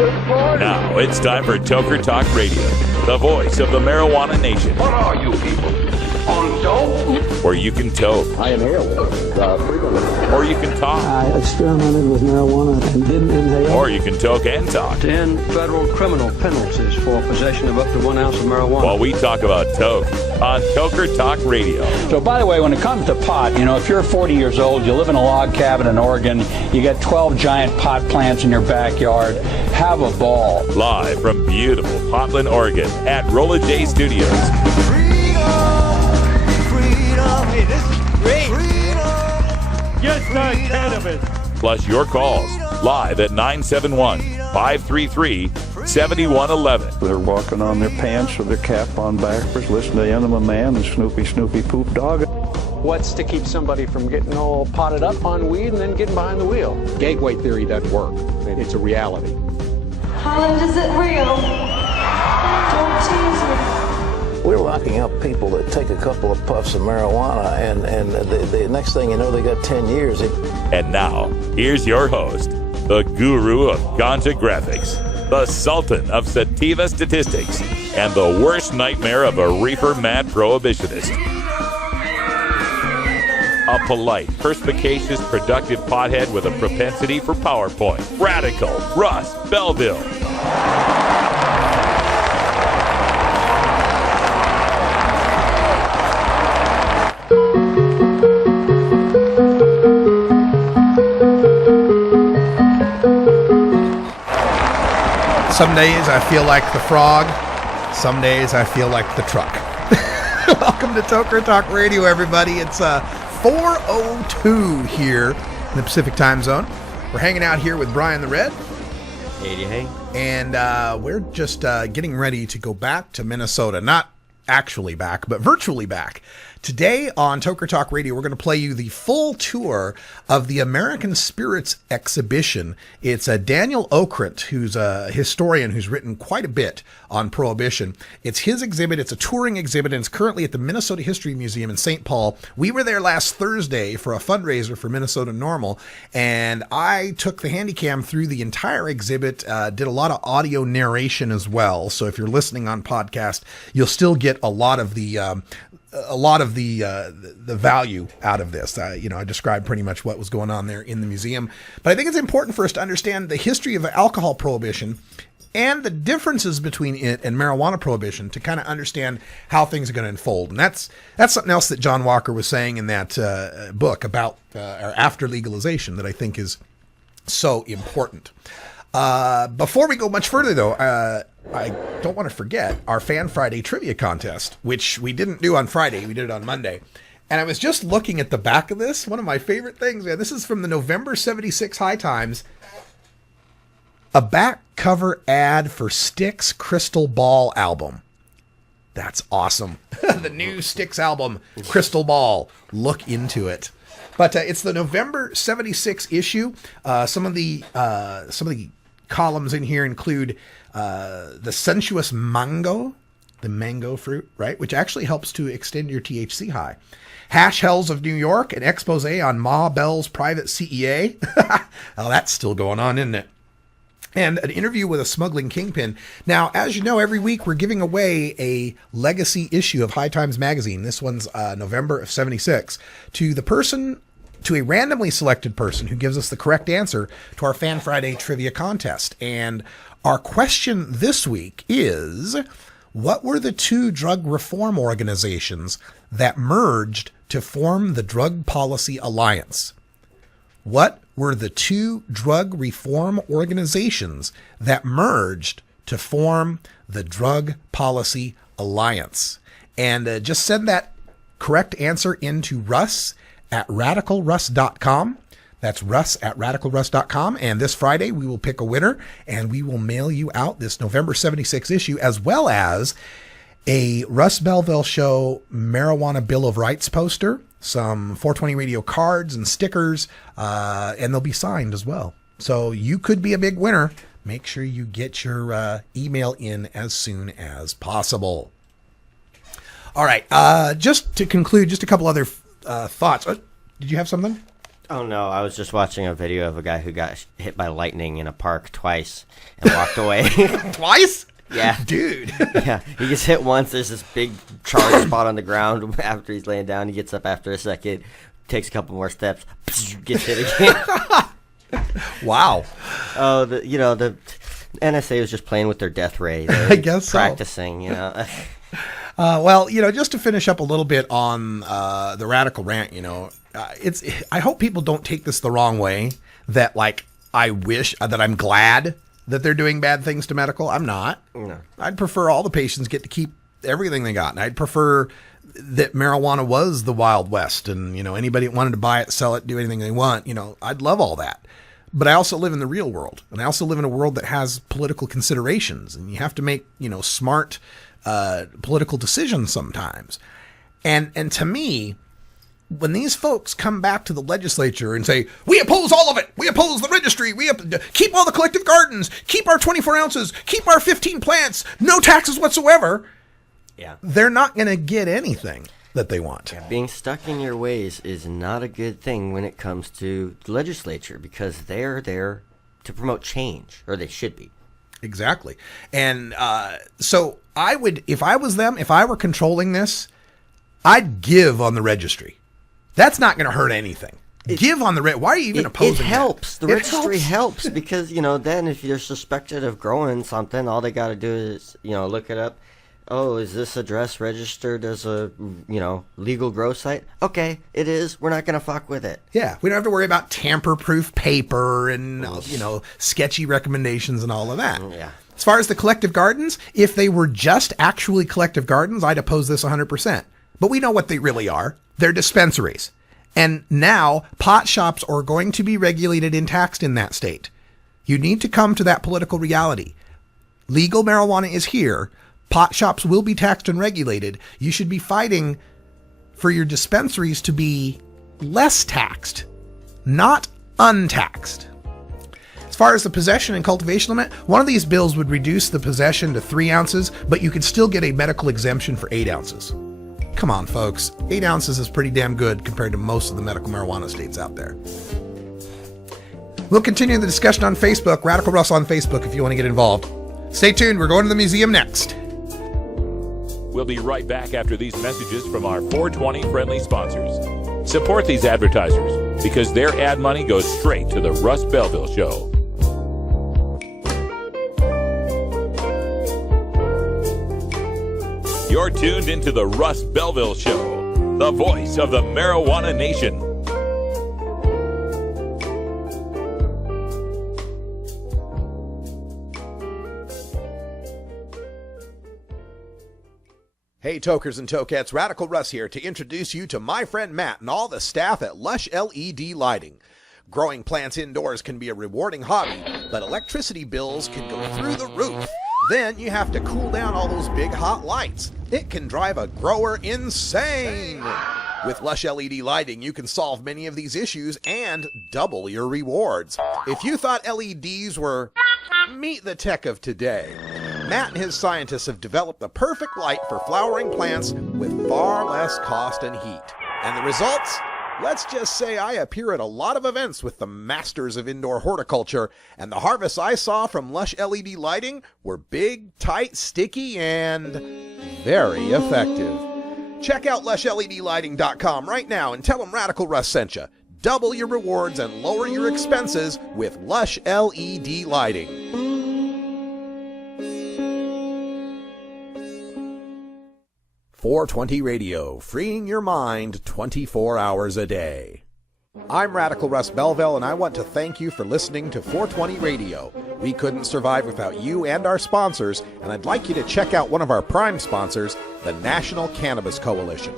Now it's time for Toker Talk Radio, the voice of the marijuana nation. What are you people? On dope? Where you can toke. I inhale frequently. Or you can talk. I experimented with marijuana and didn't inhale. Or you can toke and talk. 10 federal criminal penalties for possession of up to 1 ounce of marijuana. While we talk about toke on Toker Talk Radio. So, by the way, when it comes to pot, if you're 40 years old, you live in a log cabin in Oregon, you got 12 giant pot plants in your backyard, have a ball. Live from beautiful Portland, Oregon at Rolla J Studios. Hey, this is great. Just not cannabis. Plus your calls live at 971-533-7111. They're walking on their pants with their cap on backwards, listening to Enema Man and Snoopy Poop Dog. What's to keep somebody from getting all potted up on weed and then getting behind the wheel? Gateway theory doesn't work. It's a reality. Holland, is it real? Don't tease me. We're locking up people that take a couple of puffs of marijuana, and the next thing you know, they got 10 years. And now, here's your host, the guru of ganja graphics, the sultan of sativa statistics, and the worst nightmare of a reefer-mad prohibitionist. A polite, perspicacious, productive pothead with a propensity for PowerPoint. Radical Russ Belville. Some days I feel like the frog. Some days I feel like the truck. Welcome to Toker Talk Radio, everybody. It's 4:02 here in the Pacific Time Zone. We're hanging out here with Brian the Red. Hey. And we're just getting ready to go back to Minnesota. Not actually back, but virtually back. Today on Toker Talk Radio, we're going to play you the full tour of the American Spirits exhibition. It's Daniel Okrent, who's a historian who's written quite a bit on Prohibition. It's his exhibit. It's a touring exhibit, and it's currently at the Minnesota History Museum in St. Paul. We were there last Thursday for a fundraiser for Minnesota NORML, and I took the handycam through the entire exhibit, did a lot of audio narration as well. So if you're listening on podcast, you'll still get a lot of the value out of this. I described pretty much what was going on there in the museum, but I think it's important for us to understand the history of alcohol prohibition and the differences between it and marijuana prohibition to kind of understand how things are going to unfold. And that's something else that John Walker was saying in that book about or after legalization that I think is so important. Before we go much further, though, I don't want to forget our Fan Friday trivia contest, which we didn't do on Friday. We did it on Monday. And I was just looking at the back of this. One of my favorite things, man. This is from the November 76 High Times. A back cover ad for Styx Crystal Ball album. That's awesome. The new Styx album, Crystal Ball. Look into it. But it's the November 76 issue. Some of the columns in here include the sensuous mango, the mango fruit, right? Which actually helps to extend your THC high. Hash Hells of New York, an expose on Ma Bell's private CEA. Oh, that's still going on, isn't it? And an interview with a smuggling kingpin. Now, as you know, every week we're giving away a legacy issue of High Times Magazine. This one's November of 76 to a randomly selected person who gives us the correct answer to our Fan Friday trivia contest. And our question this week is, what were the two drug reform organizations that merged to form the Drug Policy Alliance? What were the two drug reform organizations that merged to form the Drug Policy Alliance? And just send that correct answer into Russ at radicalruss.com. That's Russ at radicalruss.com. And this Friday, we will pick a winner and we will mail you out this November 76 issue, as well as a Russ Belville Show Marijuana Bill of Rights poster, some 420 radio cards and stickers, and they'll be signed as well. So you could be a big winner. Make sure you get your email in as soon as possible. All right. Just to conclude, just a couple other thoughts. Did you have something? Oh no, I was just watching a video of a guy who got hit by lightning in a park twice and walked away. Twice? Yeah. Dude. Yeah, he gets hit once, there's this big charge spot on the ground after he's laying down. He gets up after a second, takes a couple more steps, gets hit again. Wow. Oh, the NSA was just playing with their death ray. I guess practicing, Well, just to finish up a little bit on the radical rant, I hope people don't take this the wrong way, that like I wish that I'm glad that they're doing bad things to medical. I'm not. No. I'd prefer all the patients get to keep everything they got. And I'd prefer that marijuana was the Wild West and, anybody that wanted to buy it, sell it, do anything they want, I'd love all that. But I also live in the real world, and I also live in a world that has political considerations, and you have to make, smart political decisions sometimes. And to me, when these folks come back to the legislature and say, we oppose all of it, we oppose the registry, keep all the collective gardens, keep our 24 ounces, keep our 15 plants, no taxes whatsoever, they're not going to get anything that they want. Being stuck in your ways is not a good thing when it comes to the legislature, because they're there to promote change, or they should be. Exactly. And so I would, if I was them, if I were controlling this, I'd give on the registry. That's not going to hurt anything. Give on the registry. Why are you even opposing it? It helps. That? The registry helps because, then if you're suspected of growing something, all they got to do is, look it up. Oh, is this address registered as a, legal grow site? Okay, it is. We're not going to fuck with it. Yeah, we don't have to worry about tamper-proof paper and, sketchy recommendations and all of that. Yeah. As far as the collective gardens, if they were just actually collective gardens, I'd oppose this 100%. But we know what they really are. They're dispensaries. And now pot shops are going to be regulated and taxed in that state. You need to come to that political reality. Legal marijuana is here. Pot shops will be taxed and regulated. You should be fighting for your dispensaries to be less taxed, not untaxed. As far as the possession and cultivation limit, one of these bills would reduce the possession to 3 ounces, but you could still get a medical exemption for 8 ounces. Come on, folks. 8 ounces is pretty damn good compared to most of the medical marijuana states out there. We'll continue the discussion on Facebook, Radical Russ on Facebook, if you want to get involved. Stay tuned. We're going to the museum next. We'll be right back after these messages from our 420 friendly sponsors. Support these advertisers because their ad money goes straight to the Russ Belville Show. You're tuned into the Russ Belville Show, the voice of the marijuana nation. Hey, Tokers and Tokettes, Radical Russ here to introduce you to my friend Matt and all the staff at Lush LED Lighting. Growing plants indoors can be a rewarding hobby, but electricity bills can go through the roof. Then you have to cool down all those big hot lights. It can drive a grower insane. With Lush LED Lighting, you can solve many of these issues and double your rewards. If you thought LEDs were meet the tech of today, Matt and his scientists have developed the perfect light for flowering plants with far less cost and heat. And the results? Let's just say I appear at a lot of events with the masters of indoor horticulture, and the harvests I saw from Lush LED Lighting were big, tight, sticky, and very effective. Check out LushLEDlighting.com right now and tell them Radical Russ sent you. Double your rewards and lower your expenses with Lush LED Lighting. .420 Radio, freeing your mind 24 hours a day. I'm Radical Russ Belville, and I want to thank you for listening to 420 Radio. We couldn't survive without you and our sponsors, and I'd like you to check out one of our prime sponsors, the National Cannabis Coalition.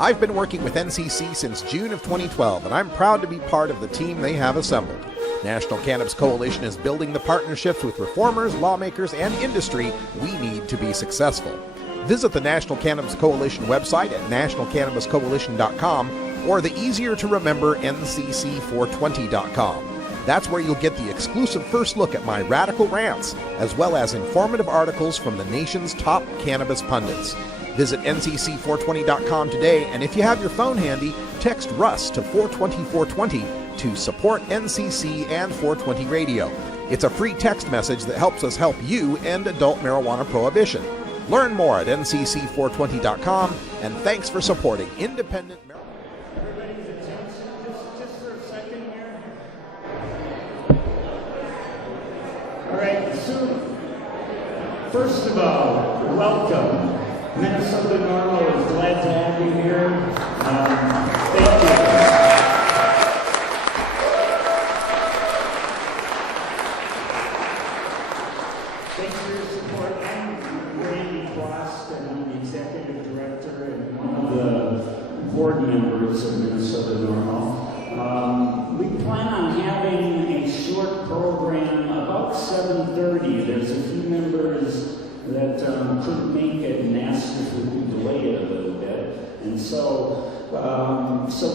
I've been working with NCC since June of 2012, and I'm proud to be part of the team they have assembled. National Cannabis Coalition is building the partnerships with reformers, lawmakers, and industry we need to be successful. Visit the National Cannabis Coalition website at nationalcannabiscoalition.com or the easier-to-remember ncc420.com. That's where you'll get the exclusive first look at my radical rants, as well as informative articles from the nation's top cannabis pundits. Visit ncc420.com today, and if you have your phone handy, text Russ to 420-420 to support NCC and 420 Radio. It's a free text message that helps us help you end adult marijuana prohibition. Learn more at ncc420.com, and thanks for supporting independent marijuana. Everybody's attention, just for a second here. All right, so first of all, welcome. Minnesota Normal is glad to have you here. Thank you. Thanks for your support. I'm Randy Quast, and I'm the executive director and one of the board members of Minnesota Normal. We plan on having a short program about 7:30. There's a few members that couldn't make it and asked if we could delay it a little bit. And so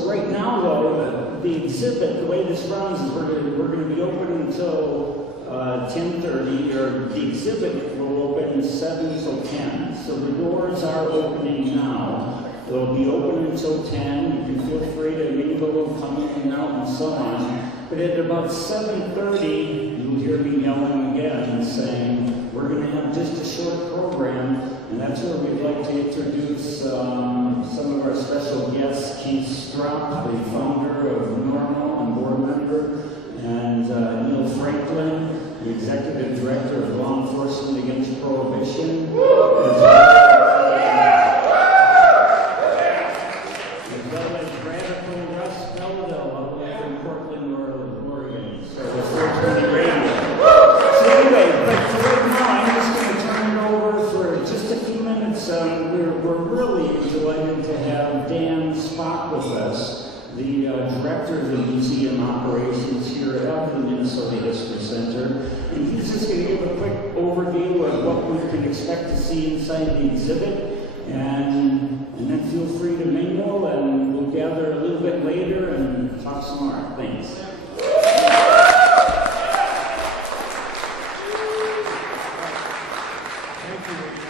right now, though, the exhibit, the way this runs is we're going to be open until 10:30, or the exhibit will open 7 till 10. So the doors are opening now. They'll be open until 10. You can feel free to mingle, come in and out, and so on. But at about 7:30, you'll hear me yelling again, saying, we're going to have just a short program, and that's where we'd like to introduce some of our special guests, Keith Strupp, the founder of Normal and board member, and Neil Franklin, the executive director of Law Enforcement Against Prohibition. The director of the museum operations here at the Minnesota History Center, and he's just going to give a quick overview of what we can expect to see inside the exhibit, and then feel free to mingle, and we'll gather a little bit later and talk some more. Thanks. Thank you, Richard.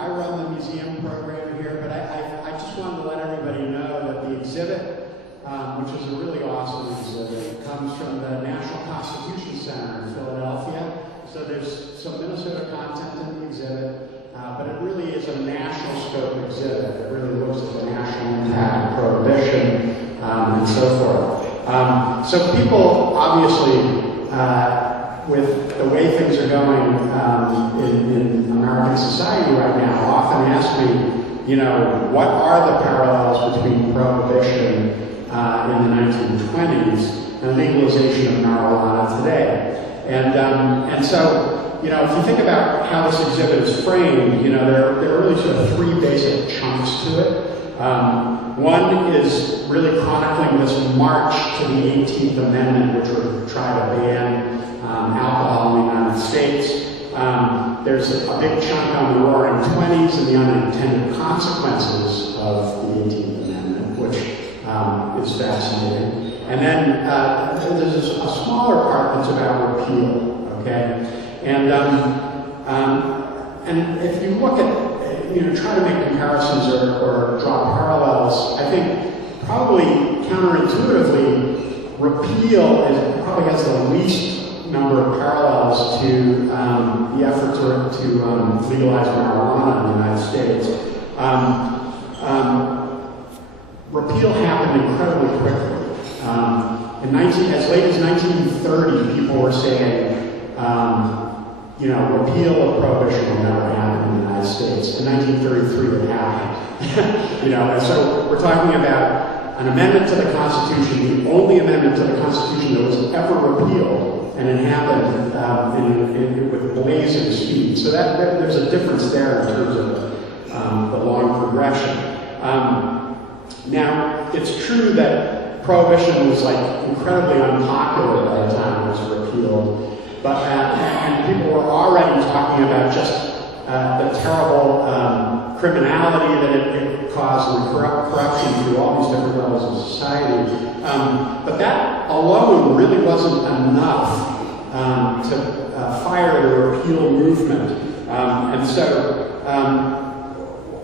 I run the museum program here, but I just wanted to let everybody know that the exhibit, which is a really awesome exhibit, comes from the National Constitution Center in Philadelphia. So there's some Minnesota content in the exhibit, but it really is a national scope exhibit. It really looks at the national impact of prohibition and so forth. So people, obviously, with the way things are going in American society right now, often ask me, what are the parallels between prohibition in the 1920s and legalization of marijuana today? And so, if you think about how this exhibit is framed, there are really sort of 3 basic chunks to it. One is really chronicling this march to the 18th Amendment, which would try to ban alcohol in the United States. There's a big chunk on the Roaring Twenties and the unintended consequences of the 18th Amendment, which is fascinating. And then there's a smaller part that's about repeal, okay? And if you look at, try to make comparisons or draw parallels, I think probably counterintuitively, repeal probably has the least number of parallels to the effort to legalize marijuana in the United States. Repeal happened incredibly quickly. As late as 1930, people were saying, repeal of prohibition will never happen in the United States. In 1933, it happened. And so we're talking about an amendment to the Constitution, the only amendment to the Constitution that was ever repealed, and it happened with blazing speed. So there's a difference there in terms of the long progression. Now, it's true that prohibition was incredibly unpopular by the time it was repealed, but and people were already talking about just the terrible criminality that it caused and the corruption through all these different levels of society. But that alone really wasn't enough to fire the repeal movement. And so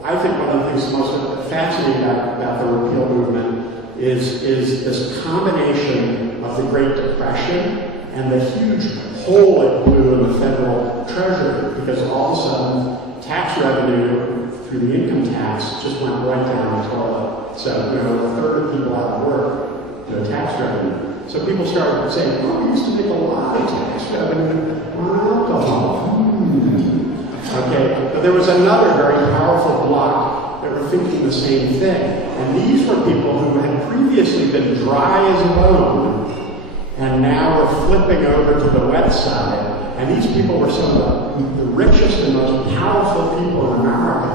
I think one of the things most fascinating about the repeal movement is this combination of the Great Depression and the huge hole it blew in the federal treasury, because all of a sudden tax revenue through the income tax just went right down the toilet. So, a third of people out of work, tax revenue. So people started saying, we used to make a lot of tax revenue on alcohol. Okay, but there was another very powerful bloc that were thinking the same thing. And these were people who had previously been dry as a bone, and now were flipping over to the wet side. And these people were some of the richest and most powerful people in America.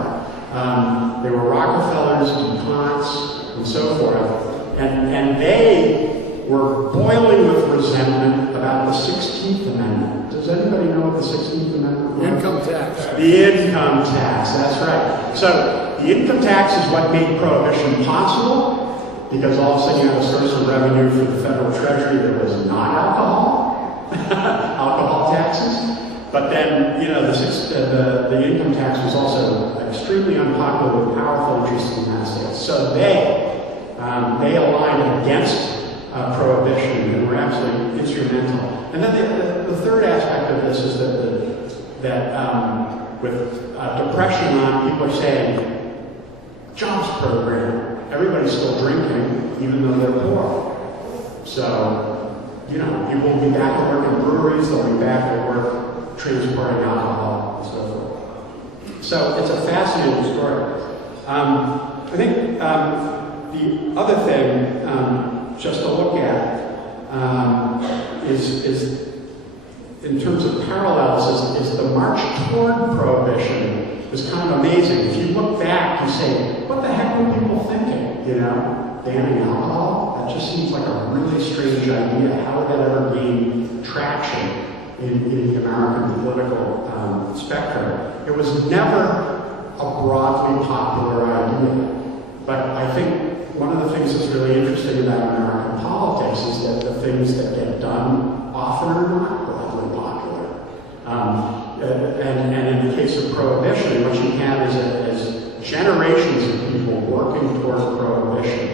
They were Rockefellers, DuPonts, and so forth. And they were boiling with resentment about the 16th Amendment. Does anybody know what the 16th Amendment was? Income tax. The income tax, that's right. So the income tax is what made Prohibition possible, because all of a sudden you had a source of revenue for the federal treasury that was not alcohol, alcohol taxes. But then, the income tax was also extremely unpopular with powerful interests in the United States. So they aligned against Prohibition and were absolutely instrumental. And then the third aspect of this is that with depression on, people are saying, jobs program, everybody's still drinking even though they're poor. So, people will be back at work in breweries, they'll be back at work transporting alcohol and so forth. So it's a fascinating story. I think the other thing just to look at is in terms of parallels is the march toward Prohibition is kind of amazing. If you look back, you say, what the heck were people thinking? Banning alcohol? That just seems like a really strange idea. How would that ever gain traction in the American political spectrum? It was never a broadly popular idea. But I think one of the things that's really interesting about American politics is that the things that get done often are not broadly popular. And in the case of Prohibition, what you have is generations of people working toward Prohibition,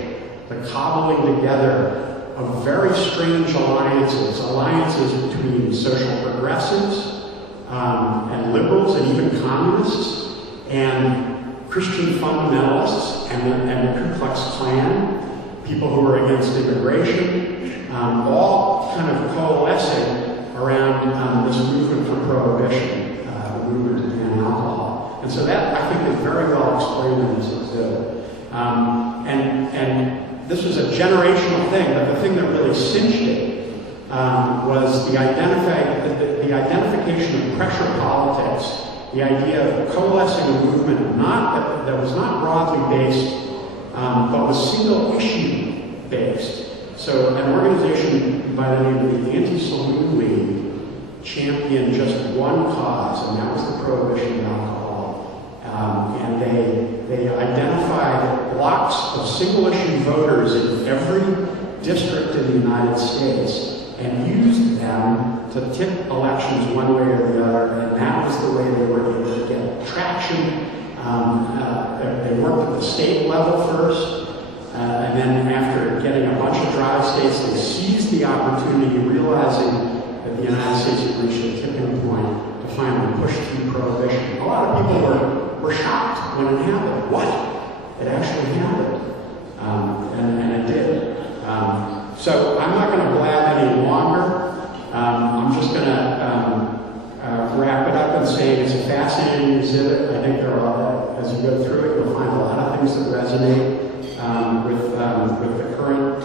the cobbling together of very strange alliances between social progressives and liberals and even communists and Christian fundamentalists and the Ku Klux Klan, people who were against immigration, all kind of coalescing around this movement for Prohibition, the movement to ban alcohol. And so that, I think, is very well explained in this exhibit. And this was a generational thing, but the thing that really cinched it was the identification of pressure politics, the idea of coalescing a movement that was not broadly based, but was single issue based. So an organization by the name of the Anti-Saloon League championed just one cause, and that was the prohibition of alcohol. And they identified blocks of single-issue voters in every district in the United States and used them to tip elections one way or the other, and that was the way they were able to get traction. They worked at the state level first, and then after getting a bunch of drive states, they seized the opportunity, realizing that the United States had reached a tipping point to finally push through Prohibition. A lot of people were shocked when it happened. What? It actually happened. And it did. So I'm not going to blab any longer. I'm just going to wrap it up and say it's a fascinating exhibit. I think there are, as you go through it, you'll find a lot of things that resonate with the current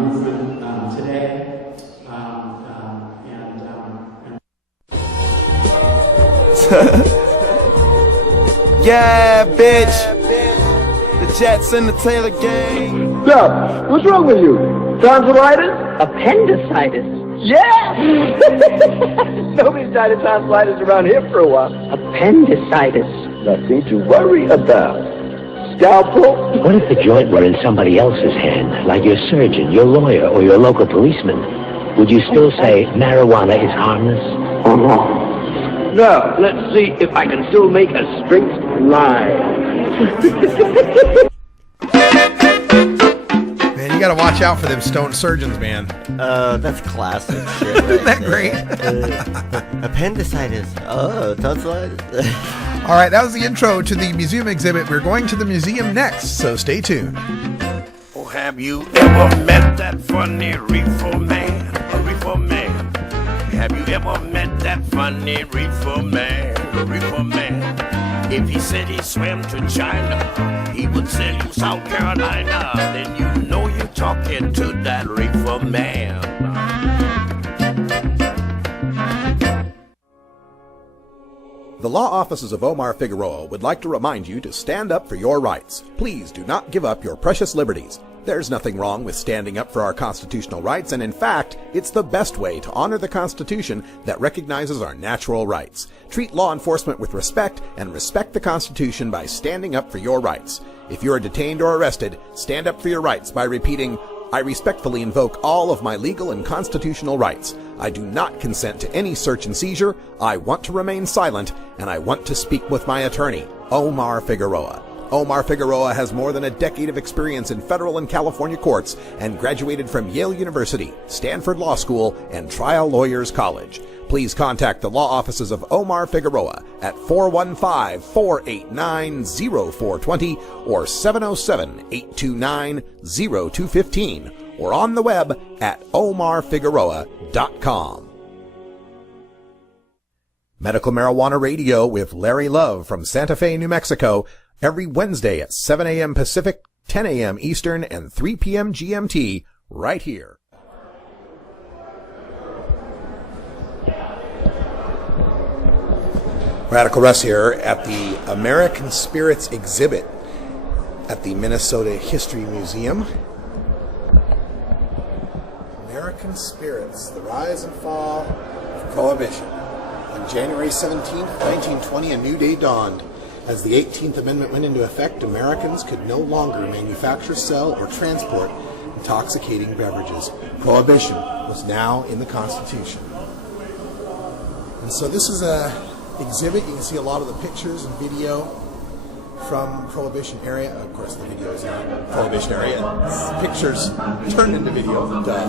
movement today. Yeah, bitch. The Jets and the Taylor gang. Yo, what's wrong with you? Tonsillitis? Appendicitis. Yeah! Nobody's died of tonsillitis around here for a while. Appendicitis. Nothing to worry about. Scalpel? What if the joint were in somebody else's hand, like your surgeon, your lawyer, or your local policeman? Would you still say marijuana is harmless? No, let's see if I can still make a straight line. Man, you got to watch out for them stone surgeons, man. That's classic shit. Right. Isn't that great? Appendicitis. Oh, tonsillitis. All right, that was the intro to the museum exhibit. We're going to the museum next, so stay tuned. Oh, have you ever met that funny reefer man? A reefer man. Have you ever met that funny reefer man? A reefer man. If he said he swam to China, he would sell you South Carolina. Then you know you're talking to that reefer man. The law offices of Omar Figueroa would like to remind you to stand up for your rights. Please do not give up your precious liberties. There's nothing wrong with standing up for our constitutional rights, and in fact, it's the best way to honor the Constitution that recognizes our natural rights. Treat law enforcement with respect and respect the Constitution by standing up for your rights. If you are detained or arrested, stand up for your rights by repeating, "I respectfully invoke all of my legal and constitutional rights. I do not consent to any search and seizure. I want to remain silent, and I want to speak with my attorney, Omar Figueroa." Omar Figueroa has more than a decade of experience in federal and California courts and graduated from Yale University, Stanford Law School, and Trial Lawyers College. Please contact the law offices of Omar Figueroa at 415-489-0420 or 707-829-0215 or on the web at omarfigueroa.com. Medical Marijuana Radio with Larry Love from Santa Fe, New Mexico, every Wednesday at 7 a.m. Pacific, 10 a.m. Eastern, and 3 p.m. GMT, right here. Radical Russ here at the American Spirits exhibit at the Minnesota History Museum. American Spirits, the rise and fall of Prohibition. On January 17th, 1920, a new day dawned. As the 18th Amendment went into effect, Americans could no longer manufacture, sell, or transport intoxicating beverages. Prohibition was now in the Constitution. And so this is a exhibit. You can see a lot of the pictures and video from Prohibition area. Of course, the video is not Prohibition area. It's pictures turned into video. Duh.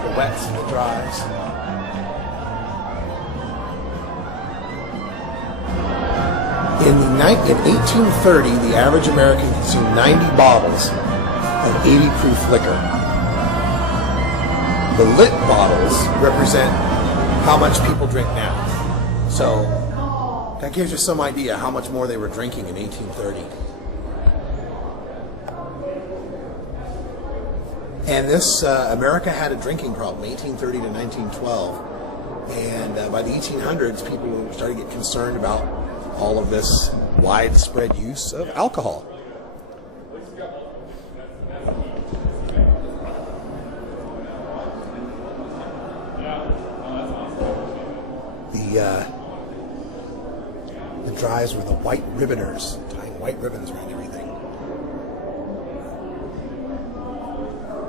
The wets and the dries. In 1830, the average American consumed 90 bottles of 80 proof liquor. The lit bottles represent how much people drink now. So that gives you some idea how much more they were drinking in 1830. And this, America had a drinking problem, 1830 to 1912. And by the 1800s, people started to get concerned about all of this widespread use of alcohol. The drives were the white ribboners, tying white ribbons around everything.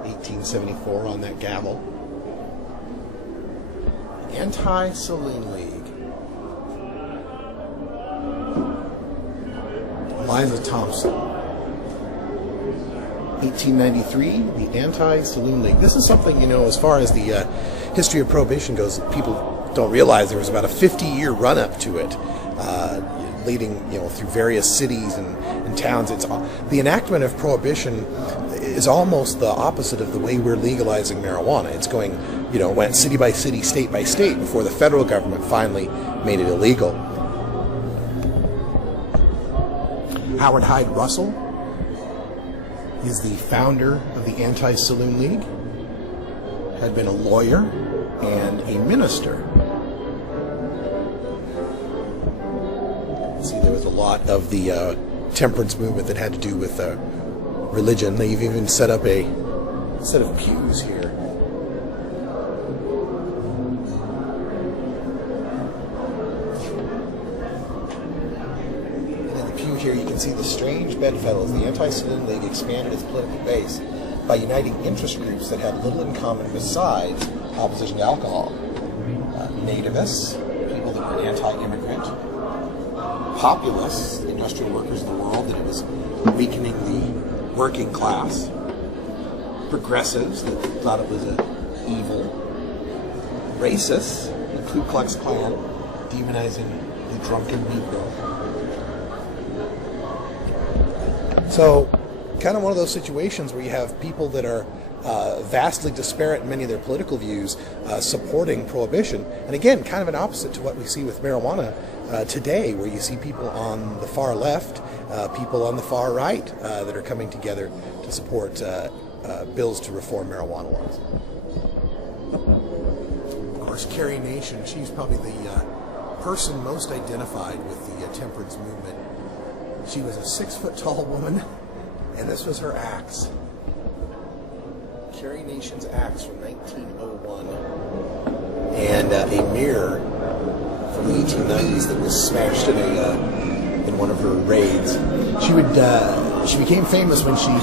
1874 on that gavel. Anti-Saloon League. Eliza Thompson. 1893, the Anti-Saloon League. This is something, you know, as far as the history of Prohibition goes, people don't realize there was about a 50-year run-up to it, leading, you know, through various cities and towns. It's the enactment of Prohibition is almost the opposite of the way we're legalizing marijuana. It's going, you know, went city by city, state by state before the federal government finally made it illegal. Howard Hyde Russell is the founder of the Anti-Saloon League, had been a lawyer and a minister. See, there was a lot of the temperance movement that had to do with religion. They've even set up a set of pews here. And in the pew here you can see the strange bedfellows. The Anti-Saloon League expanded its political base by uniting interest groups that had little in common besides opposition to alcohol. Nativists, people that an anti-immigrant, populists, the industrial workers of the world, that it was weakening the working class, progressives that thought it was evil, racists, the Ku Klux Klan, demonizing the drunken Negro. So, kind of one of those situations where you have people that are vastly disparate in many of their political views supporting prohibition. And again, kind of an opposite to what we see with marijuana today, where you see people on the far left, people on the far right that are coming together to support bills to reform marijuana laws. Of course, Carrie Nation, she's probably the person most identified with the temperance movement. She was a 6-foot-tall woman, and this was her axe. Carrie Nation's axe from 1901, and a mirror from the 1890s that was smashed in one of her raids. She became famous when she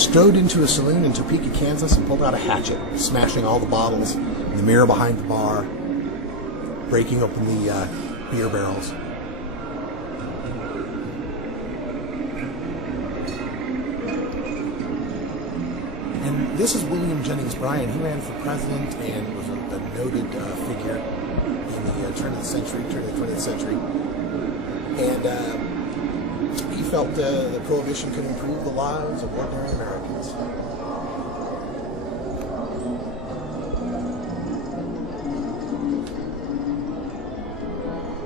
strode into a saloon in Topeka, Kansas, and pulled out a hatchet, smashing all the bottles in the mirror behind the bar, breaking open the beer barrels. And this is William Jennings Bryan. He ran for president and was a noted figure in the turn of the 20th century. And he felt that prohibition could improve the lives of ordinary Americans.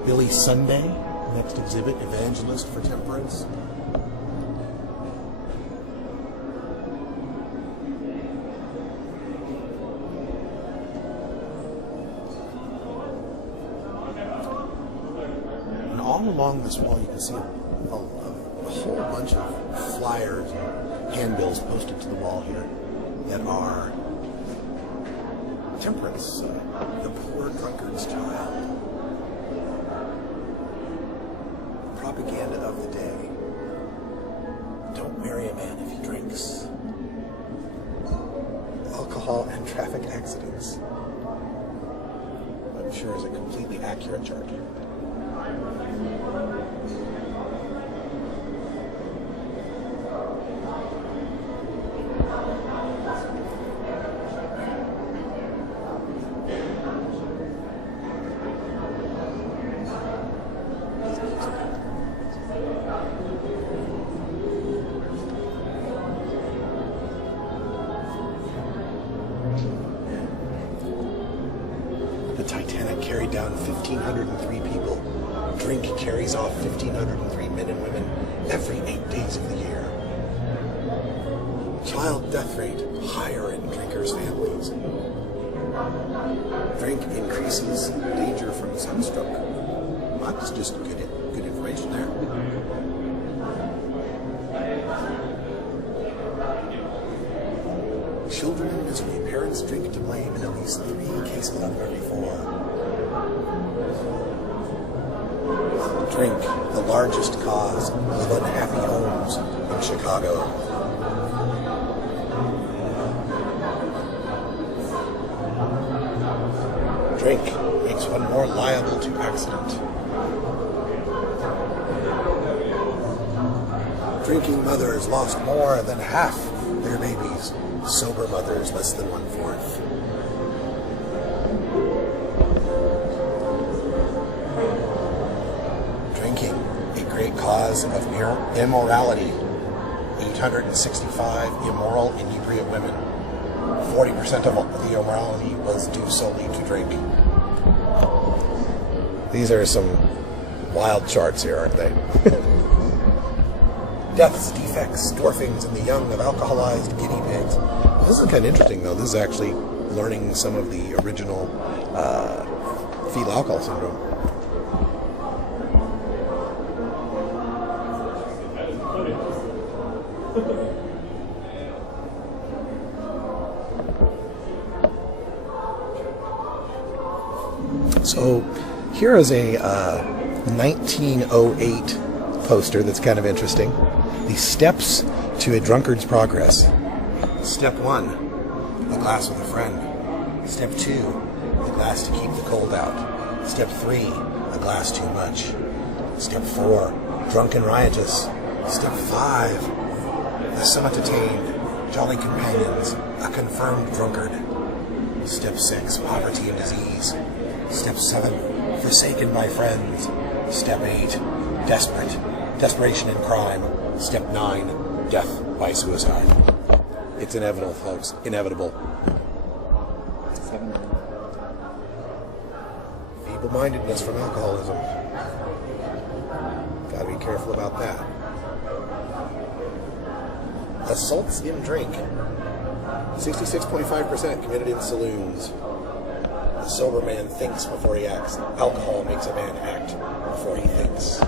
Billy Sunday, next exhibit, evangelist for temperance. And all along this wall you can see a whole bunch of flyers and handbills posted to the wall here that are temperance, the poor drunkard's child. Propaganda of the day. Don't marry a man if he drinks. Alcohol and traffic accidents. I'm sure is a completely accurate chart. The Titanic carried down 1,503 people. Drink carries off 1,503 men and women every 8 days of the year. Child death rate higher in drinkers' families. Drink increases danger from sunstroke. Well, that's just good information there. Children in misery, parents drink to blame in at least 3 cases out of every 4. Drink, the largest cause of unhappy homes in Chicago. Drink makes one more liable to accident. Drinking mothers lost more than half their babies. Sober mothers, less than 1/4. Drinking, a great cause of immorality. 865 immoral, inebriate women. 40% of the immorality was due solely to drink. These are some wild charts here, aren't they? Deaths, defects, dwarfings in the young of alcoholized guinea pigs. This is kind of interesting, though. This is actually learning some of the original fetal alcohol syndrome. So here is a 1908 poster that's kind of interesting. The steps to a drunkard's progress. Step 1, a glass with a friend. Step 2, a glass to keep the cold out. Step 3, a glass too much. Step 4, drunk and riotous. Step 5, the summit attained, jolly companions, a confirmed drunkard. Step 6, poverty and disease. Step 7, forsaken by friends. Step 8, desperation and crime. Step 9, death by suicide. It's inevitable, folks. Inevitable. Feeble-mindedness from alcoholism. Gotta be careful about that. Assaults in drink. 66.5% committed in saloons. The sober man thinks before he acts. Alcohol makes a man act before he thinks.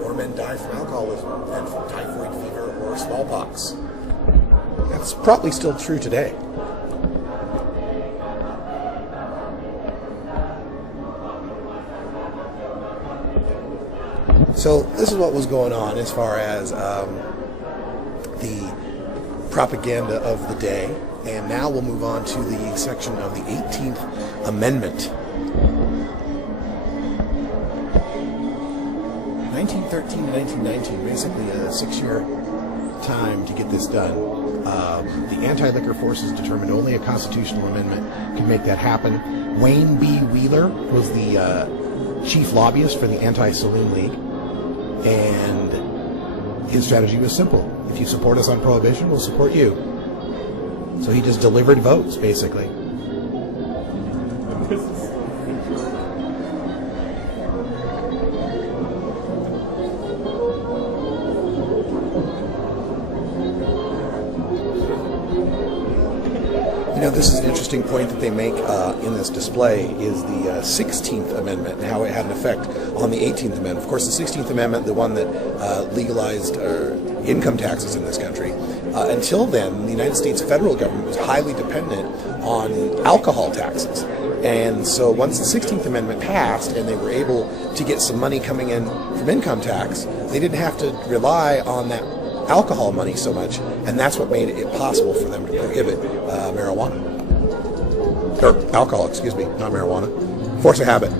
More men die from alcoholism than from typhoid fever or smallpox. That's probably still true today. So this is what was going on as far as the propaganda of the day. And now we'll move on to the section of the 18th Amendment. 1913 to 1919, basically a 6-year time to get this done. The anti-liquor forces determined only a constitutional amendment could make that happen. Wayne B. Wheeler was the chief lobbyist for the Anti-Saloon League. And his strategy was simple. If you support us on Prohibition, we'll support you. So he just delivered votes, basically. This is an interesting point that they make in this display is the 16th Amendment and how it had an effect on the 18th Amendment. Of course, the 16th Amendment, the one that legalized income taxes in this country. Until then, the United States federal government was highly dependent on alcohol taxes. And so once the 16th Amendment passed and they were able to get some money coming in from income tax, they didn't have to rely on that alcohol money so much, and that's what made it possible for them to prohibit marijuana. Or alcohol, excuse me, not marijuana. Force of habit.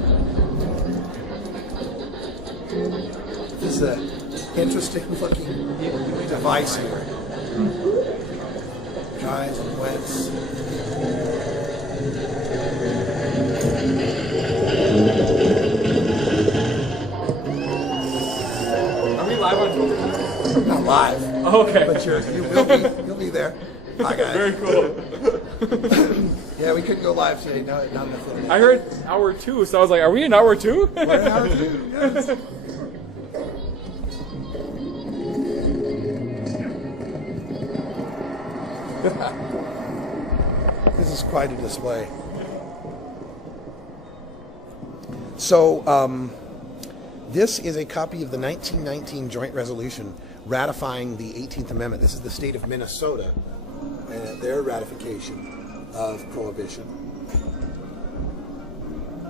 This is an interesting looking device here. Dries and wets. Are we live on Toker? Not live. Oh, okay. But you'll be there. Hi, guys. Very cool. Yeah, we couldn't go live today. Not enough. I heard hour 2, so I was like, are we in hour 2? We're in hour 2, yes. This is quite a display. So, this is a copy of the 1919 Joint Resolution ratifying the 18th Amendment. This is the state of Minnesota and their ratification of Prohibition.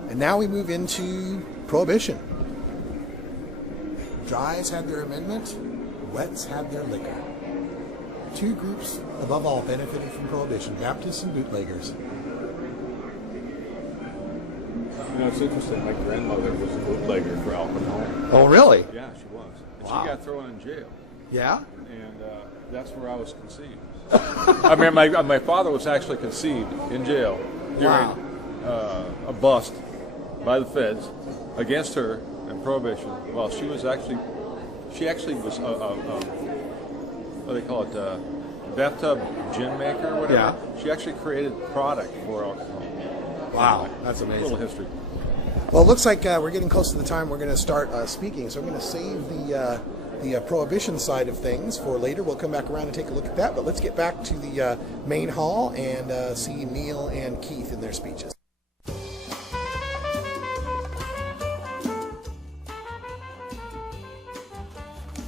And now we move into Prohibition. Dries had their amendment, wets had their liquor. Two groups, above all, benefited from Prohibition, Baptists and bootleggers. You know, it's interesting. My grandmother was a bootlegger for alcohol. Oh, really? Yeah, she was. And Wow. she got thrown in jail. Yeah? And that's where I was conceived. I mean, my father was actually conceived in jail during a bust by the feds against her and Prohibition. Well, she actually was what do they call it, bathtub gin maker or whatever. Yeah. She actually created product for alcohol. Wow, that's amazing. A little history. Well, it looks like we're getting close to the time we're going to start speaking, so I'm going to save the Prohibition side of things for later. We'll come back around and take a look at that, but let's get back to the main hall and see Neil and Keith in their speeches.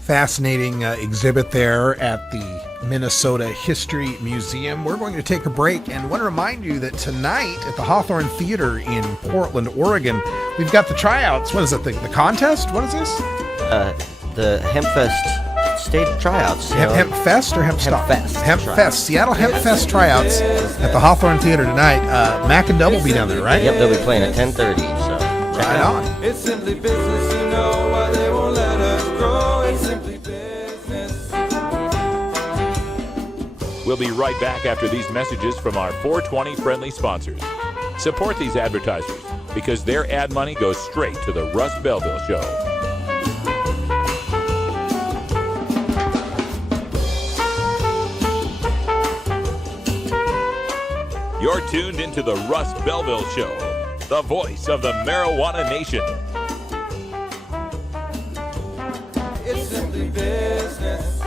Fascinating exhibit there at the Minnesota History Museum. We're going to take a break and want to remind you that tonight at the Hawthorne Theater in Portland, Oregon, we've got the tryouts. What is it, the contest? What is this? The Hempfest state tryouts. Hemp Fest or Hemp Stop? Fest. Hemp Fest. Seattle Hemp Fest tryouts at the Hawthorne Theater tonight. Mac and Dub will be down there, right? Yep, they'll be playing at 10:30. So check right it out. on. It's simply business, you know why they won't let us grow. It's simply business. We'll be right back after these messages from our 420 friendly sponsors. Support these advertisers because their ad money goes straight to the Russ Belville Show. You're tuned into the Russ Belville Show, the voice of the marijuana nation. It's simply business.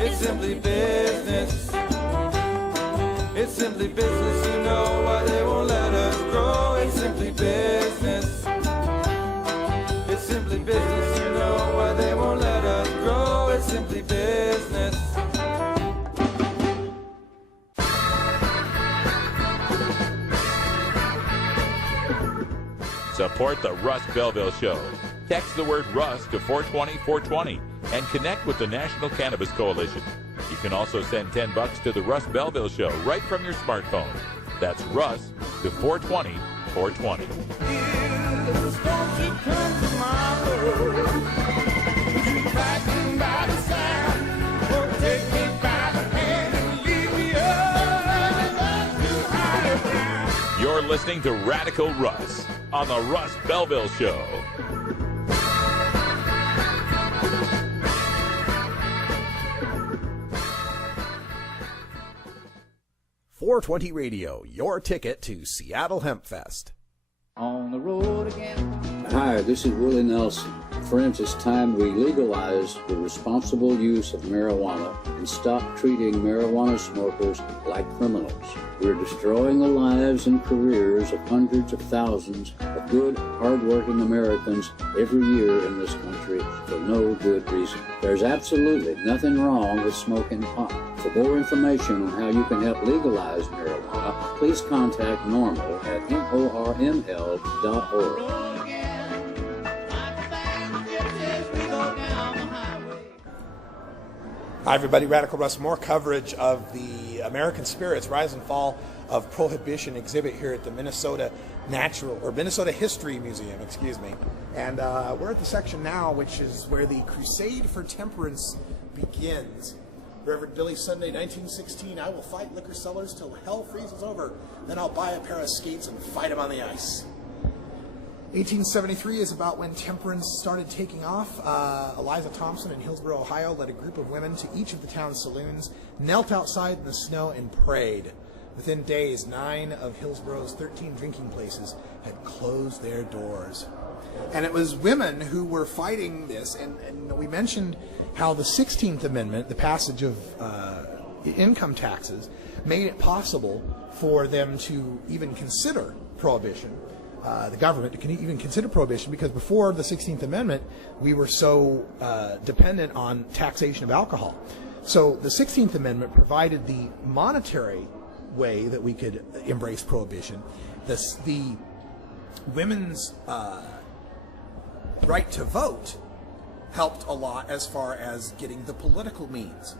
It's simply business. It's simply business, you know why they won't let us grow. It's simply business. It's simply business, you know why they won't let us grow. It's simply business. Support the Russ Belville Show. Text the word Russ to 420-420 and connect with the National Cannabis Coalition. You can also send $10 to the Russ Belville Show right from your smartphone. That's Russ to 420-420. You're listening to Radical Russ on the Russ Belville Show. .420 Radio, your ticket to Seattle Hemp Fest. On the road again. Hi, this is Willie Nelson. Friends, it's time we legalize the responsible use of marijuana and stop treating marijuana smokers like criminals. We're destroying the lives and careers of hundreds of thousands of good, hardworking Americans every year in this country for no good reason. There's absolutely nothing wrong with smoking pot. For more information on how you can help legalize marijuana, please contact Normal at norml.org. Hi, everybody. Radical Russ. More coverage of the American Spirits Rise and Fall of Prohibition exhibit here at the Minnesota History Museum, And we're at the section now, which is where the Crusade for Temperance begins. Reverend Billy Sunday, 1916, I will fight liquor sellers till hell freezes over. Then I'll buy a pair of skates and fight them on the ice. 1873 is about when temperance started taking off. Eliza Thompson in Hillsboro, Ohio, led a group of women to each of the town's saloons, knelt outside in the snow, and prayed. Within days, 9 of Hillsboro's 13 drinking places had closed their doors. And it was women who were fighting this. And we mentioned how the 16th Amendment, the passage of income taxes, made it possible for them to even consider prohibition. The government can even consider prohibition, because before the 16th Amendment, we were so dependent on taxation of alcohol. So the 16th Amendment provided the monetary way that we could embrace prohibition. The women's right to vote helped a lot as far as getting the political means.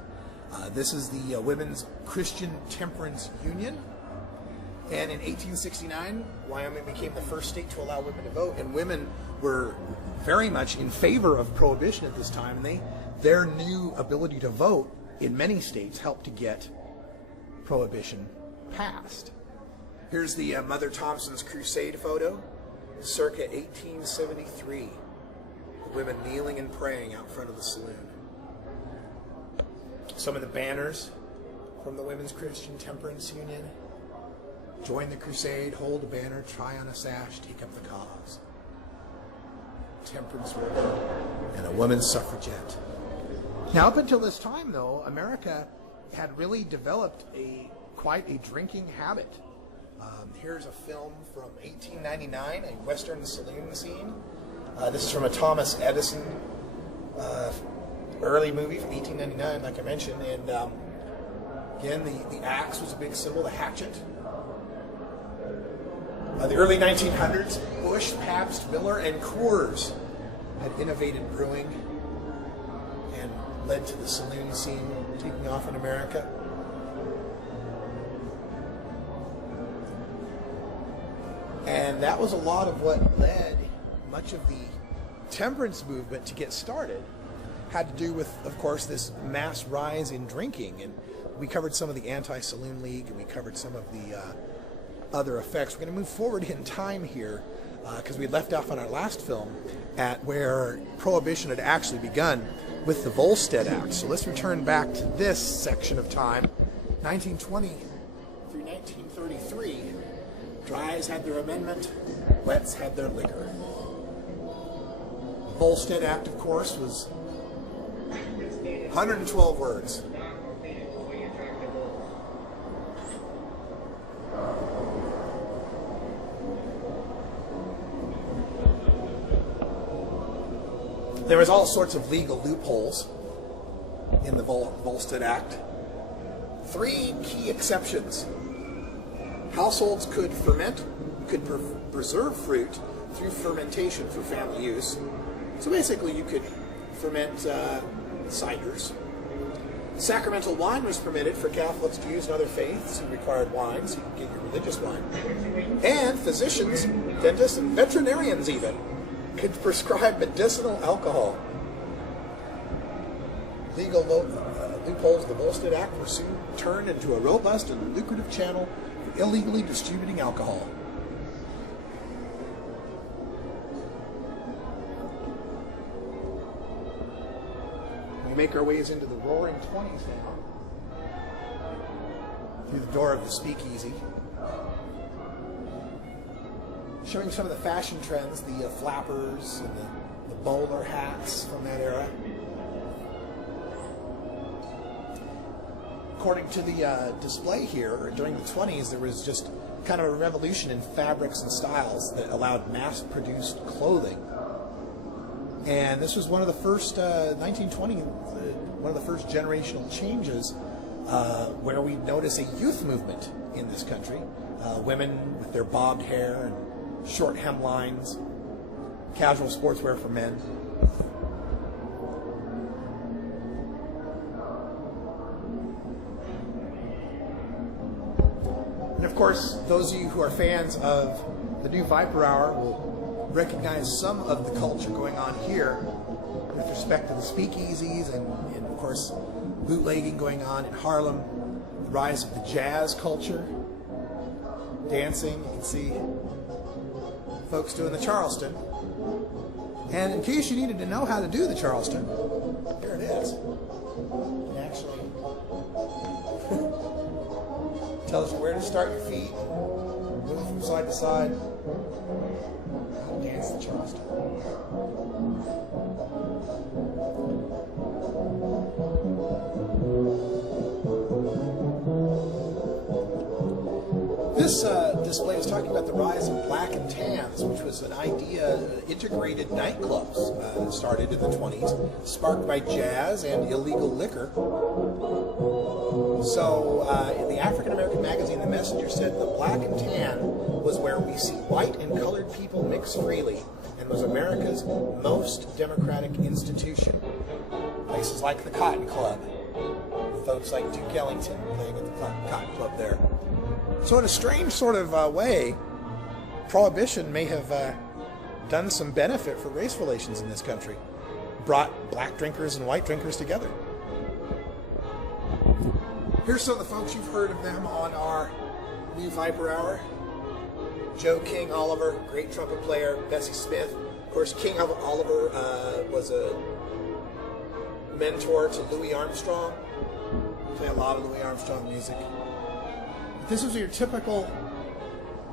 This is the Women's Christian Temperance Union. And in 1869, Wyoming became the first state to allow women to vote, and women were very much in favor of prohibition at this time. And their new ability to vote in many states helped to get prohibition passed. Here's the Mother Thompson's Crusade photo, circa 1873. The women kneeling and praying out front of the saloon. Some of the banners from the Women's Christian Temperance Union. Join the crusade, hold a banner, try on a sash, take up the cause. Temperance woman and a woman's suffragette. Now, up until this time, though, America had really developed quite a drinking habit. Here's a film from 1899, a Western saloon scene. This is from a Thomas Edison early movie from 1899, like I mentioned. And again, the axe was a big symbol, the hatchet. The early 1900s, Busch, Pabst, Miller, and Coors had innovated brewing. led to the saloon scene taking off in America. And that was a lot of what led much of the temperance movement to get started. Had to do with, of course, this mass rise in drinking. And we covered some of the Anti-Saloon League, and we covered some of the other effects. We're going to move forward in time here, because we left off on our last film at where Prohibition had actually begun with the Volstead Act. So let's return back to this section of time, 1920 through 1933. Dries had their amendment, wets had their liquor. The Volstead Act, of course, was 112 words. There was all sorts of legal loopholes in the Volstead Act. 3 key exceptions. Households could ferment, could preserve fruit through fermentation for family use. So basically you could ferment ciders. Sacramental wine was permitted for Catholics to use in other faiths who required wine, so you could get your religious wine. And physicians, dentists, and veterinarians even could prescribe medicinal alcohol. Legal loopholes of the Volstead Act were soon turned into a robust and lucrative channel for illegally distributing alcohol. We make our ways into the roaring 20s now, through the door of the speakeasy. Showing some of the fashion trends, the flappers and the bowler hats from that era. According to the display here, during the 20s, there was just kind of a revolution in fabrics and styles that allowed mass-produced clothing. And this was one of the first, 1920, one of the first generational changes where we notice a youth movement in this country. Women with their bobbed hair and short hemlines, casual sportswear for men. And of course, those of you who are fans of the new Viper Hour will recognize some of the culture going on here with respect to the speakeasies and of course, bootlegging going on in Harlem, the rise of the jazz culture, dancing. You can see folks doing the Charleston. And in case you needed to know how to do the Charleston, here it is. You can actually tells you where to start your feet, move from side to side, and dance the Charleston. This display is talking about the rise of black and tans, which was an idea, integrated nightclubs that started in the 20s, sparked by jazz and illegal liquor. So in the African American magazine, The Messenger said the black and tan was where we see white and colored people mix freely and was America's most democratic institution. Places like the Cotton Club, folks like Duke Ellington playing at the Cotton Club there. So in a strange sort of way, Prohibition may have done some benefit for race relations in this country. Brought black drinkers and white drinkers together. Here's some of the folks you've heard of them on our new Viper Hour. Joe King Oliver, great trumpet player. Bessie Smith. Of course, King Oliver was a mentor to Louis Armstrong. Play a lot of Louis Armstrong music. This is your typical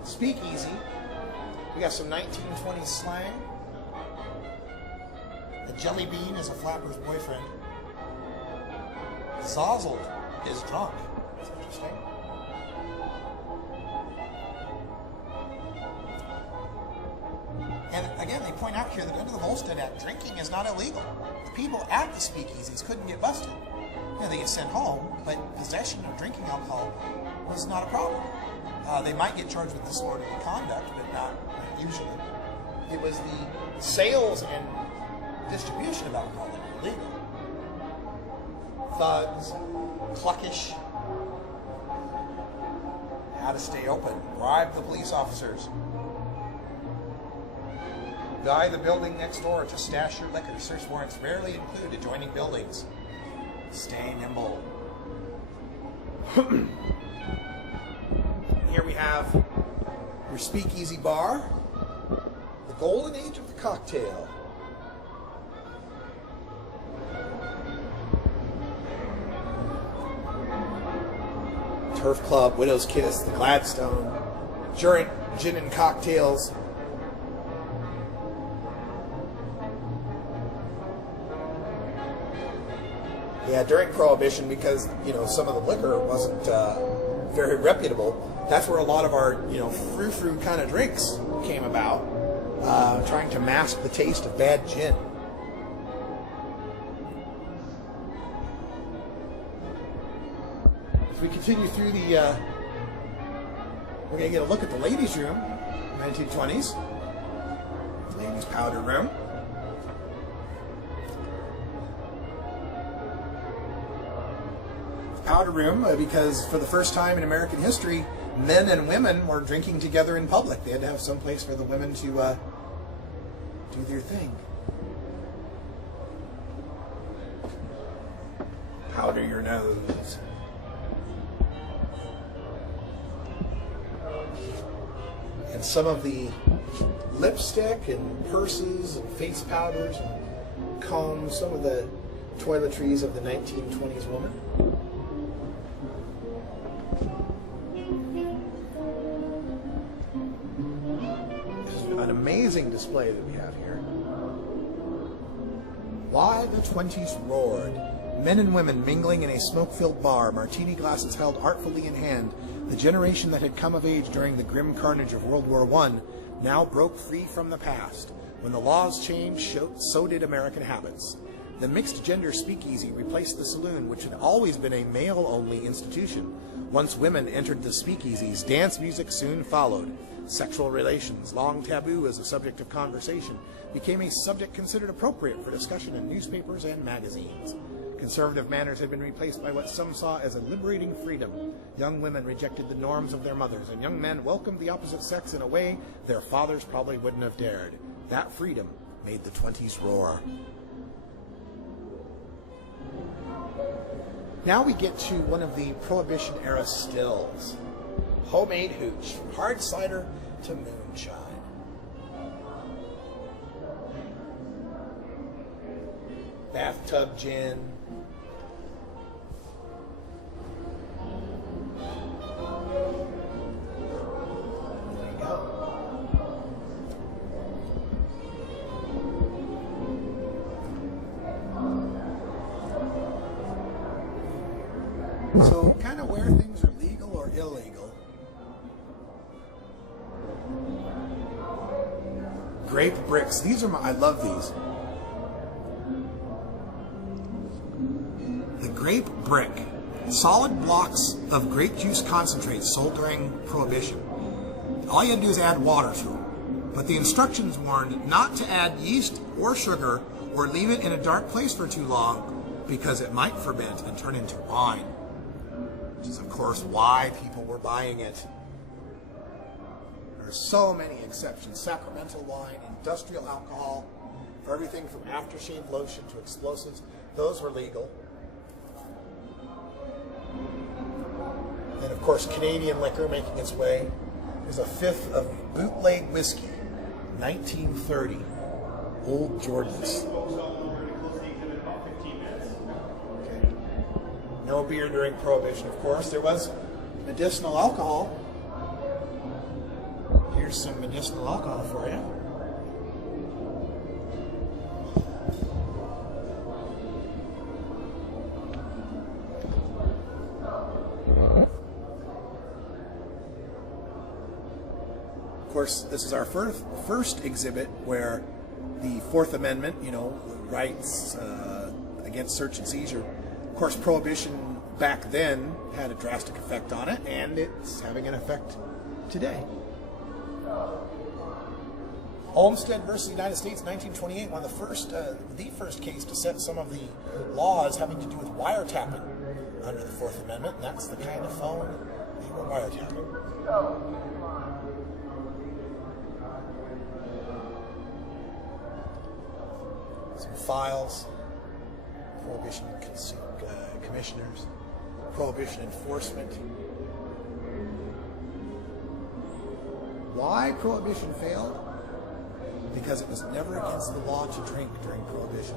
speakeasy. We got some 1920s slang. A jelly bean is a flapper's boyfriend. Zozzled is drunk. That's interesting. And again, they point out here that under the Volstead Act, drinking is not illegal. The people at the speakeasies couldn't get busted. You know, they get sent home, but possession of drinking alcohol was not a problem. They might get charged with disorderly conduct, but not usually. It was the sales and distribution of alcohol that were illegal. thugs, cluckish. How to stay open, bribe the police officers. Buy the building next door to stash your liquor. Search warrants rarely include adjoining buildings. Stay nimble. Here we have your speakeasy bar, the golden age of the cocktail. Turf Club, Widow's Kiss, the Gladstone, gin and cocktails. Yeah, during Prohibition, because some of the liquor wasn't very reputable, that's where a lot of our frou-frou kind of drinks came about, trying to mask the taste of bad gin. As we continue through the, we're going to get a look at the ladies' room, 1920s, ladies' powder room. Powder room, because for the first time in American history, men and women were drinking together in public. They had to have some place for the women to do their thing. Powder your nose. And some of the lipstick and purses and face powders and combs, some of the toiletries of the 1920s woman. An amazing display that we have here. Why the 20s roared. Men and women mingling in a smoke-filled bar, martini glasses held artfully in hand. The generation that had come of age during the grim carnage of World War I now broke free from the past. When the laws changed, so did American habits. The mixed-gender speakeasy replaced the saloon, which had always been a male-only institution. Once women entered the speakeasies, dance music soon followed. Sexual relations, long taboo as a subject of conversation, became a subject considered appropriate for discussion in newspapers and magazines. Conservative manners had been replaced by what some saw as a liberating freedom. Young women rejected the norms of their mothers, and young men welcomed the opposite sex in a way their fathers probably wouldn't have dared. That freedom made the 20s roar. Now we get to one of the Prohibition-era stills. Homemade hooch, from hard cider to moonshine. Bathtub gin. There you go. So, kind of where things are legal or illegal. Grape bricks. These are I love these. The grape brick. Solid blocks of grape juice concentrate sold during Prohibition. All you had to do is add water to them. But the instructions warned not to add yeast or sugar or leave it in a dark place for too long because it might ferment and turn into wine. Which is, of course, why people were buying it. There are so many exceptions. Sacramental wine, industrial alcohol, for everything from aftershave lotion to explosives. Those were legal. And, of course, Canadian liquor making its way. There's a fifth of bootleg whiskey, 1930. Old Jordans. No beer during Prohibition, of course. There was medicinal alcohol. Here's some medicinal alcohol for you. Of course, this is our first exhibit where the Fourth Amendment, rights against search and seizure. Of course, Prohibition back then had a drastic effect on it, and it's having an effect today. Olmsted versus the United States, 1928, one of the first case to set some of the laws having to do with wiretapping under the Fourth Amendment, and that's the kind of phone they were wiretapping. Some files, Prohibition commissioners, Prohibition enforcement. Why Prohibition failed? Because it was never against the law to drink during Prohibition.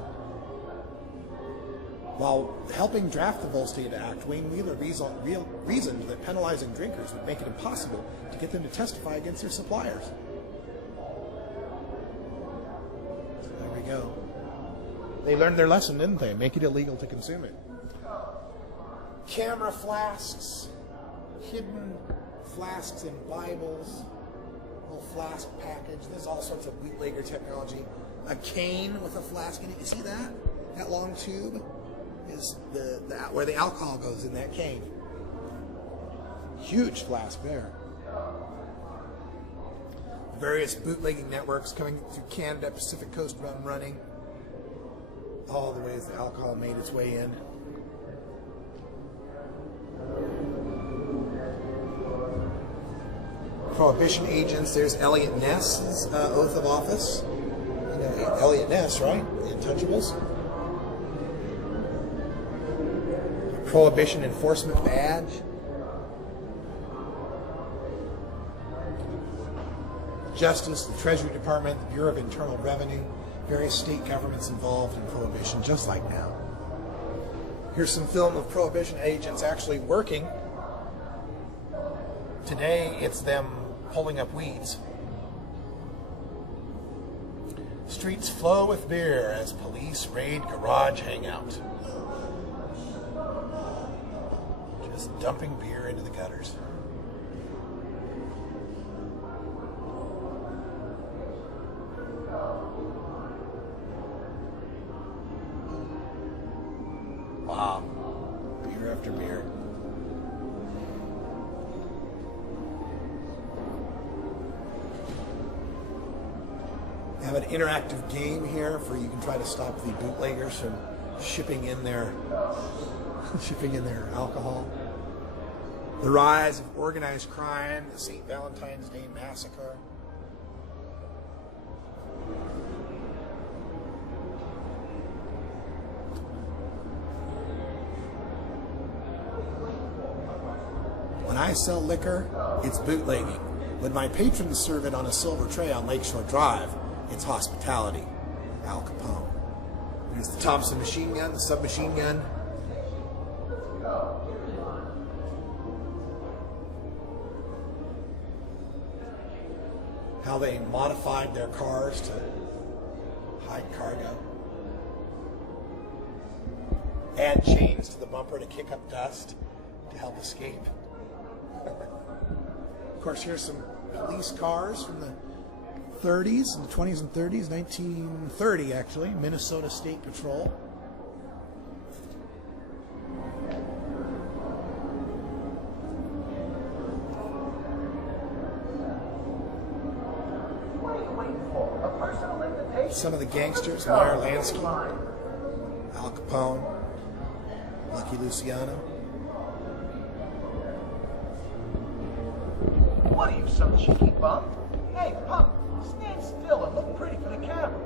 While helping draft the Volstead Act, Wayne Wheeler reasoned that penalizing drinkers would make it impossible to get them to testify against their suppliers. There we go. They learned their lesson, didn't they? Make it illegal to consume it. Camera flasks, hidden flasks in Bibles, little flask package. There's all sorts of bootlegger technology. A cane with a flask in it. You see that? That long tube is where the alcohol goes in that cane. Huge flask there. Various bootlegging networks coming through Canada, Pacific Coast Run running. All the ways the alcohol made its way in. Prohibition agents, there's Elliot Ness's oath of office. You know, Elliot Ness, right? The Untouchables. Prohibition enforcement badge. Justice, the Treasury Department, the Bureau of Internal Revenue, various state governments involved in Prohibition, just like now. Here's some film of Prohibition agents actually working. Today, it's them pulling up weeds. Streets flow with beer as police raid garage hangout. Just dumping beer into the gutters. Wow. Beer after beer. I have an interactive game here for you can try to stop the bootleggers from shipping in their alcohol. The rise of organized crime, the St. Valentine's Day Massacre. When I sell liquor, it's bootlegging. When my patrons serve it on a silver tray on Lakeshore Drive, it's hospitality. Al Capone. There's the Thompson machine gun, the submachine gun. How they modified their cars to hide cargo. Add chains to the bumper to kick up dust to help escape. Of course, here's some police cars from the 30s, and the 20s and 30s, 1930 actually, Minnesota State Patrol. Some of the gangsters, Meyer Lansky, Al Capone, Lucky Luciano. What are you, some cheeky bum? Hey, punk, stand still and look pretty for the camera.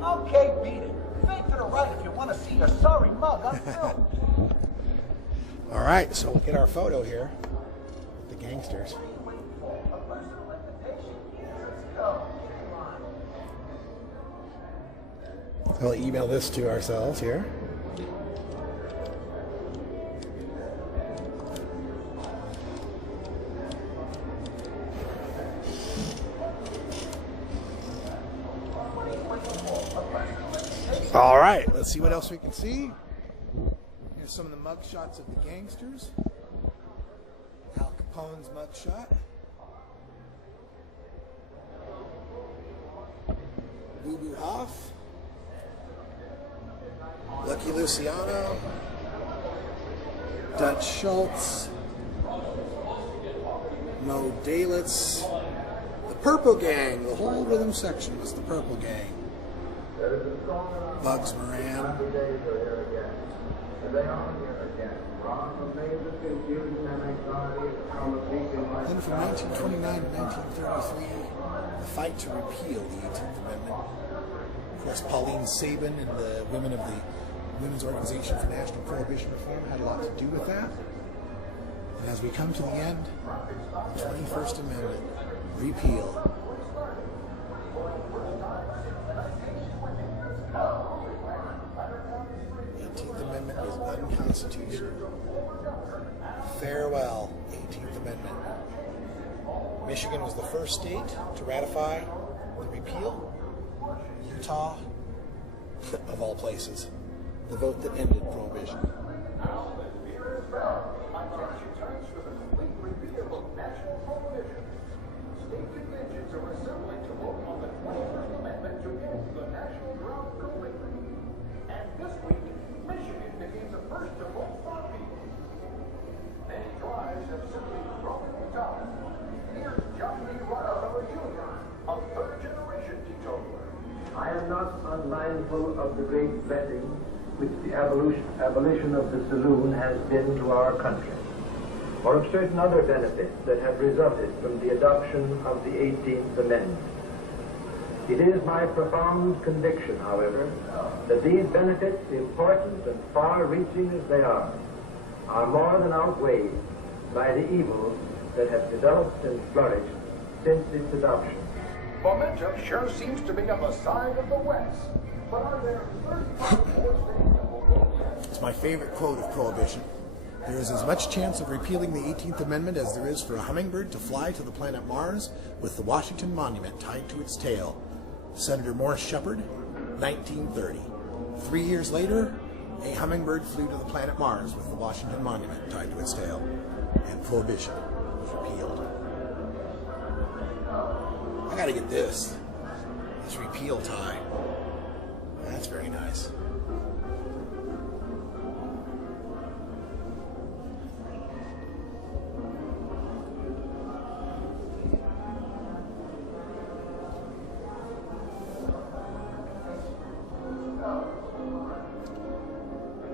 Okay, beat it. Fade to the right if you want to see your sorry mug on film. All right, so we'll get our photo here with the gangsters. So we'll email this to ourselves here. All right, let's see what else we can see. Here's some of the mug shots of the gangsters. Al Capone's mug shot. Boo Boo Huff. Lucky Luciano. Dutch Schultz, Mo Dalitz, the Purple Gang. The whole rhythm section was the Purple Gang. Bugs Moran. Then from 1929 to 1933, the fight to repeal the 18th Amendment. Of course, Pauline Sabin and the women of the Women's Organization for National Prohibition Reform had a lot to do with that. And as we come to the end, the 21st Amendment, repeal. The 18th Amendment is unconstitutional. Farewell, 18th Amendment. Michigan was the first state to ratify the repeal. Utah, of all places, the vote that ended Prohibition. State conventions are assembling to vote on the 21st Amendment to end the National Drought completely. And this week, Michigan became the first to vote for repeal. Many tribes have simply thrown in the towel. Here's John D. Rockefeller Jr., a third-generation teetotaler. I am not unmindful of the great blessing which the abolition of the saloon has been to our country, or of certain other benefits that have resulted from the adoption of the 18th Amendment. It is my profound conviction, however, that these benefits, important and far-reaching as they are more than outweighed by the evils that have developed and flourished since its adoption. Momentum sure seems to be on the side of the West. But are there 35 more states that will vote? It's my favorite quote of Prohibition. There is as much chance of repealing the 18th Amendment as there is for a hummingbird to fly to the planet Mars with the Washington Monument tied to its tail. Senator Morris Shepard, 1930. 3 years later, a hummingbird flew to the planet Mars with the Washington Monument tied to its tail, and Prohibition was repealed. I gotta get this repeal tie. That's very nice.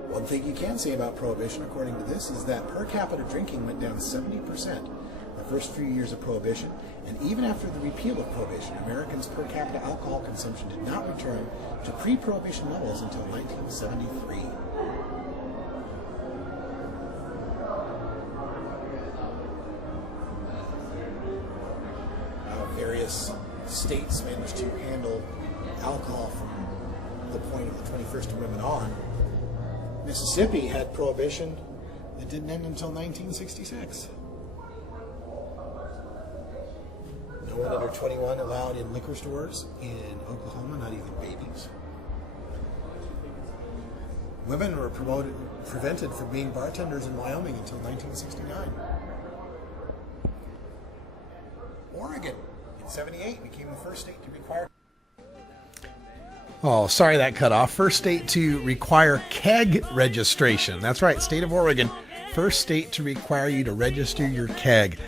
One thing you can say about Prohibition, according to this, is that per capita drinking went down 70% the first few years of Prohibition, and even after the repeal of Prohibition, Americans' per capita alcohol consumption did not return to pre-Prohibition levels until 1973. Various states managed to handle alcohol from the point of the 21st Amendment on. Mississippi had Prohibition that didn't end until 1966. No one under 21 allowed in liquor stores in Oklahoma, not even babies. Women were prevented from being bartenders in Wyoming until 1969. Oregon, in 78, became the first state to require... Oh, sorry that cut off. First state to require keg registration. That's right, state of Oregon, first state to require you to register your keg.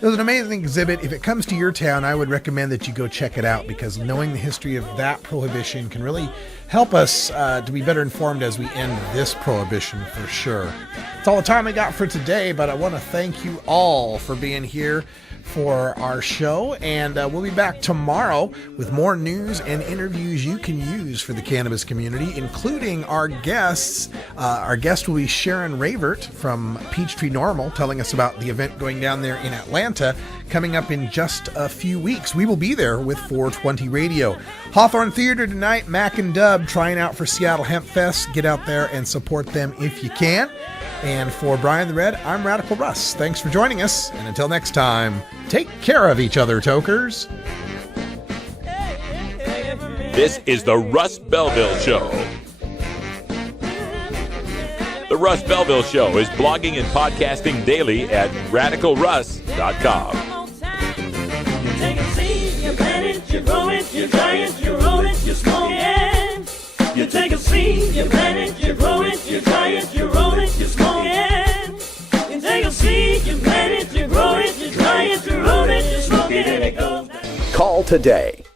It was an amazing exhibit. If it comes to your town, I would recommend that you go check it out, because knowing the history of that prohibition can really help us to be better informed as we end this prohibition for sure. That's all the time we got for today, but I want to thank you all for being here for our show, and we'll be back tomorrow with more news and interviews you can use for the cannabis community, including our guests. Our guest will be Sharon Ravert from Peachtree Normal, telling us about the event going down there in Atlanta coming up in just a few weeks. We will be there with 420 Radio. Hawthorne Theater tonight, Mac and Dub trying out for Seattle Hemp Fest. Get out there and support them if you can. And for Brian the Red, I'm Radical Russ. Thanks for joining us, and until next time, take care of each other, Tokers. This is the Russ Belville Show. The Russ Belville Show is blogging and podcasting daily at radicalruss.com. You take a seed, you plant it, you grow it, you dry it, you roll it, you smoke it. You take a seed, you plant it, you grow it, you dry it, you roll it, you smoke it. Call today.